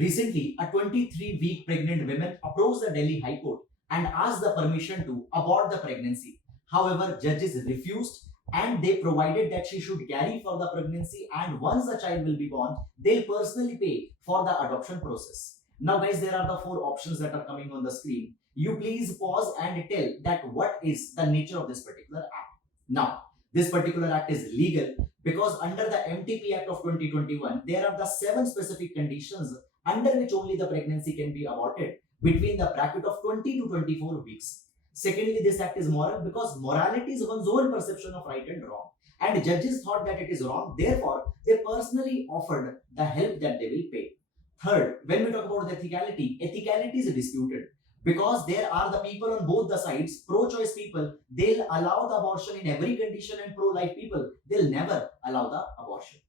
Recently, a 23-week pregnant woman approached the Delhi High Court and asked the permission to abort the pregnancy. However, judges refused and they provided that she should carry for the pregnancy, and once the child will be born, they'll personally pay for the adoption process. Now guys, there are the four options that are coming on the screen. You please pause and tell that what is the nature of this particular act. Now, this particular act is legal because under the MTP Act of 2021, there are the 7 specific conditions under which only the pregnancy can be aborted between the bracket of 20 to 24 weeks. Secondly, this act is moral because morality is one's own perception of right and wrong. And judges thought that it is wrong, therefore, they personally offered the help that they will pay. Third, when we talk about the ethicality is disputed because there are the people on both the sides. Pro-choice people, they'll allow the abortion in every condition, and pro-life people, they'll never allow the abortion.